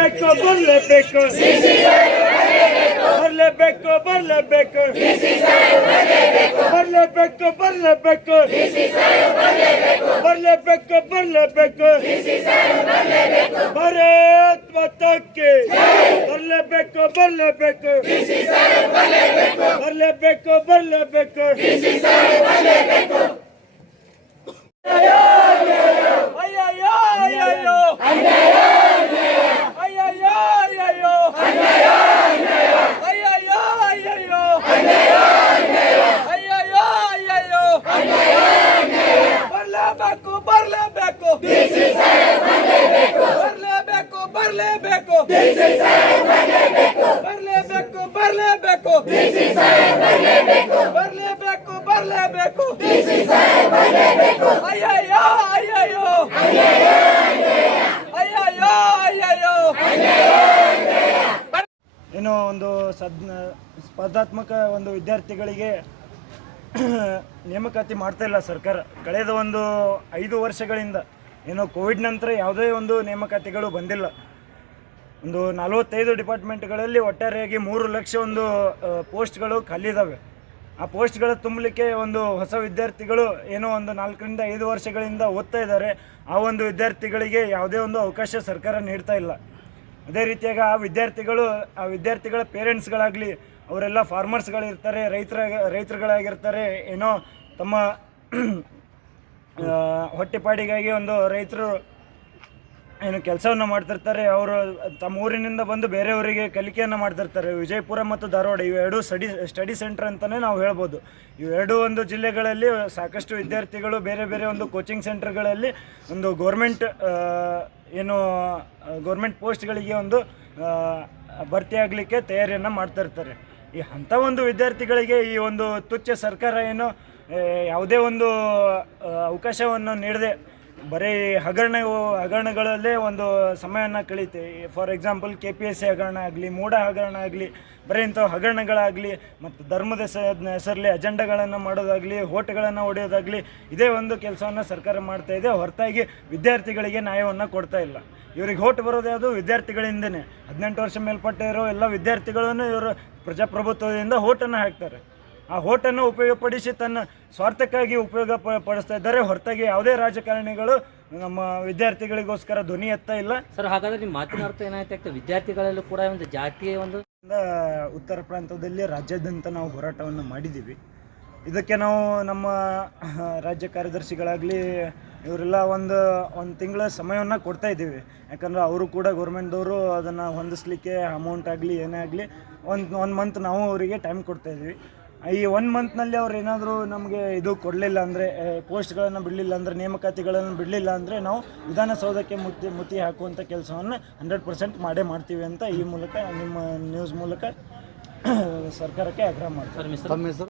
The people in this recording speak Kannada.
ಬರಲೇಬೇಕು ಬರಲೇಬೇಕು ಬರಲೇಬೇಕು ಬರಲೇಬೇಕು ಬರಲೇಬೇಕು ಬರಲೇಬೇಕು ಬರಲೇಬೇಕು ಬರಲೇಬೇಕು ಭಾರತ್ ಮಾತಾ ಕಿ ಬರಲೇಬೇಕು ಬರಲೇಬೇಕು ಬರಲೇಬೇಕು ಬರಲೇಬೇಕು ಅಯ್ಯಯ್ಯೋ ಅಯ್ಯಯ್ಯೋ ಅಯ್ಯಯ್ಯೋ ಅಯ್ಯಯ್ಯೋ ಅಯ್ಯಯ್ಯೋ ಅಯ್ಯಯ್ಯೋ ಅಯ್ಯಯ್ಯೋ ಅಯ್ಯಯ್ಯೋ ಅಯ್ಯಯ್ಯೋ ಬರಲೇಬೇಕು ಬರಲೇಬೇಕು ಬರಲೇಬೇಕು ಬರಲೇಬೇಕು ಬರಲೇಬೇಕು ಬರಲೇಬೇಕು ಬರಲೇಬೇಕು ಬರಲೇಬೇಕು ಅಯ್ಯಯ್ಯೋ ಅಯ್ಯಯ್ಯೋ ಅಯ್ಯಯ್ಯೋ ಅಯ್ಯಯ್ಯೋ ಏನೋ ಒಂದು ಸ್ಪರ್ಧಾತ್ಮಕ ಒಂದು ವಿದ್ಯಾರ್ಥಿಗಳಿಗೆ ನೇಮಕಾತಿ ಮಾಡ್ತಾ ಇಲ್ಲ ಸರ್ಕಾರ. ಕಳೆದ ಒಂದು 5 ವರ್ಷಗಳಿಂದ ಏನೋ ಕೋವಿಡ್ ನಂತರ ಯಾವುದೇ ಒಂದು ನೇಮಕಾತಿಗಳು ಬಂದಿಲ್ಲ. ಒಂದು 45 ಡಿಪಾರ್ಟ್ಮೆಂಟ್ಗಳಲ್ಲಿ ಒಟ್ಟಾರೆಯಾಗಿ 3 ಲಕ್ಷ ಒಂದು ಪೋಸ್ಟ್ಗಳು ಖಾಲಿದಾವೆ. ಆ ಪೋಸ್ಟ್ಗಳು ತುಂಬಲಿಕ್ಕೆ ಒಂದು ಹೊಸ ವಿದ್ಯಾರ್ಥಿಗಳು ಏನೋ ಒಂದು 4 ರಿಂದ 5 ವರ್ಷಗಳಿಂದ ಓದ್ತಾ ಇದ್ದಾರೆ. ಆ ಒಂದು ವಿದ್ಯಾರ್ಥಿಗಳಿಗೆ ಯಾವುದೇ ಒಂದು ಅವಕಾಶ ಸರ್ಕಾರ ನೀಡ್ತಾ ಇಲ್ಲ. ಅದೇ ರೀತಿಯಾಗಿ ಆ ವಿದ್ಯಾರ್ಥಿಗಳ ಪೇರೆಂಟ್ಸ್ಗಳಾಗಲಿ ಅವರೆಲ್ಲ ಫಾರ್ಮರ್ಸ್ಗಳಿರ್ತಾರೆ, ರೈತರುಗಳಾಗಿರ್ತಾರೆ. ಏನೋ ತಮ್ಮ ಹೊಟ್ಟೆಪಾಡಿಗಾಗಿ ಒಂದು ರೈತರು ಏನು ಕೆಲಸವನ್ನು ಮಾಡ್ತಿರ್ತಾರೆ. ಅವರು ತಮ್ಮ ಊರಿನಿಂದ ಬಂದು ಬೇರೆಯವರಿಗೆ ಕಲಿಕೆಯನ್ನು ಮಾಡ್ತಿರ್ತಾರೆ. ವಿಜಯಪುರ ಮತ್ತು ಧಾರವಾಡ ಇವೆರಡು ಸ್ಟಡಿ ಸೆಂಟರ್ ಅಂತಲೇ ನಾವು ಹೇಳ್ಬೋದು. ಇವೆರಡು ಒಂದು ಜಿಲ್ಲೆಗಳಲ್ಲಿ ಸಾಕಷ್ಟು ವಿದ್ಯಾರ್ಥಿಗಳು ಬೇರೆ ಬೇರೆ ಒಂದು ಕೋಚಿಂಗ್ ಸೆಂಟರ್ಗಳಲ್ಲಿ ಒಂದು ಗೌರ್ಮೆಂಟ್ ಪೋಸ್ಟ್ಗಳಿಗೆ ಒಂದು ಭರ್ತಿಯಾಗಲಿಕ್ಕೆ ತಯಾರಿಯನ್ನು ಮಾಡ್ತಾಯಿರ್ತಾರೆ. ಅಂಥ ಒಂದು ವಿದ್ಯಾರ್ಥಿಗಳಿಗೆ ಈ ಒಂದು ತುಚ್ಛ ಸರ್ಕಾರ ಏನು ಯಾವುದೇ ಒಂದು ಅವಕಾಶವನ್ನು ನೀಡದೆ ಬರೀ ಹಗರಣಗಳಲ್ಲೇ ಒಂದು ಸಮಯವನ್ನು ಕಳೀತೆ. ಫಾರ್ ಎಕ್ಸಾಂಪಲ್ KPSC ಹಗರಣ ಆಗಲಿ, ಮೂಢ ಹಗರಣ ಆಗಲಿ, ಬರೀ ಇಂಥ ಹಗರಣಗಳಾಗಲಿ ಮತ್ತು ಧರ್ಮದ ಹೆಸರಲ್ಲಿ ಅಜೆಂಡಾಗಳನ್ನು ಮಾಡೋದಾಗಲಿ, ಓಟ್ಗಳನ್ನು ಹೊಡೆಯೋದಾಗಲಿ, ಇದೇ ಒಂದು ಕೆಲಸವನ್ನು ಸರ್ಕಾರ ಮಾಡ್ತಾ ಇದೆ. ಹೊರತಾಗಿ ವಿದ್ಯಾರ್ಥಿಗಳಿಗೆ ನ್ಯಾಯವನ್ನು ಕೊಡ್ತಾ ಇಲ್ಲ. ಇವ್ರಿಗೆ ಓಟ್ ಬರೋದು ಯಾವುದು ವಿದ್ಯಾರ್ಥಿಗಳಿಂದನೇ. 18 ವರ್ಷ ಮೇಲ್ಪಟ್ಟ ಇರೋ ಎಲ್ಲ ವಿದ್ಯಾರ್ಥಿಗಳನ್ನು ಇವರು ಪ್ರಜಾಪ್ರಭುತ್ವದಿಂದ ಓಟನ್ನು ಹಾಕ್ತಾರೆ. ಆ ಓಟನ್ನು ಉಪಯೋಗಪಡಿಸಿ ತನ್ನ ಸ್ವಾರ್ಥಕ್ಕಾಗಿ ಪಡಿಸ್ತಾ ಇದ್ದಾರೆ. ಹೊರತಾಗಿ ಯಾವುದೇ ರಾಜಕಾರಣಿಗಳು ನಮ್ಮ ವಿದ್ಯಾರ್ಥಿಗಳಿಗೋಸ್ಕರ ಧ್ವನಿ ಎತ್ತಾ ಇಲ್ಲ. ಸರ್, ಹಾಗಾದ್ರೆ ನಿಮ್ಮ ಮಾತಿನ ಅರ್ಥ ಏನಾಯ್ತು? ವಿದ್ಯಾರ್ಥಿಗಳಲ್ಲೂ ಕೂಡ ಒಂದು ಜಾತಿಯ ಒಂದು ಉತ್ತರ ಪ್ರಾಂತದಲ್ಲಿ ರಾಜ್ಯಾದ್ಯಂತ ನಾವು ಹೋರಾಟವನ್ನು ಮಾಡಿದ್ದೀವಿ. ಇದಕ್ಕೆ ನಾವು ನಮ್ಮ ರಾಜ್ಯ ಕಾರ್ಯದರ್ಶಿಗಳಾಗಲಿ ಇವರೆಲ್ಲ ಒಂದು ತಿಂಗಳ ಸಮಯವನ್ನು ಕೊಡ್ತಾ ಇದ್ದೀವಿ. ಯಾಕಂದರೆ ಅವರು ಕೂಡ ಗೌರ್ಮೆಂಟ್ದವರು ಅದನ್ನು ಹೊಂದಿಸ್ಲಿಕ್ಕೆ ಅಮೌಂಟ್ ಆಗಲಿ ಏನೇ ಆಗಲಿ ಒಂದು ಮಂತ್ ನಾವು ಅವರಿಗೆ ಟೈಮ್ ಕೊಡ್ತಾ ಇದ್ದೀವಿ. ಈ 1 ಮಂತ್ನಲ್ಲಿ ಅವ್ರು ಏನಾದರೂ ನಮಗೆ ಇದು ಕೊಡಲಿಲ್ಲ ಅಂದರೆ, ಪೋಸ್ಟ್ಗಳನ್ನು ಬಿಡಲಿಲ್ಲ ಅಂದರೆ, ನೇಮಕಾತಿಗಳನ್ನು ಬಿಡಲಿಲ್ಲ ಅಂದರೆ ನಾವು ವಿಧಾನಸೌಧಕ್ಕೆ ಮುತ್ತಿ ಹಾಕುವಂಥ ಕೆಲಸವನ್ನು 100% ಮಾಡೇ ಮಾಡ್ತೀವಿ ಅಂತ ಈ ಮೂಲಕ ನಿಮ್ಮ ನ್ಯೂಸ್ ಮೂಲಕ ಸರ್ಕಾರಕ್ಕೆ ಆಗ್ರಹ ಮಾಡ್ತಾರೆ.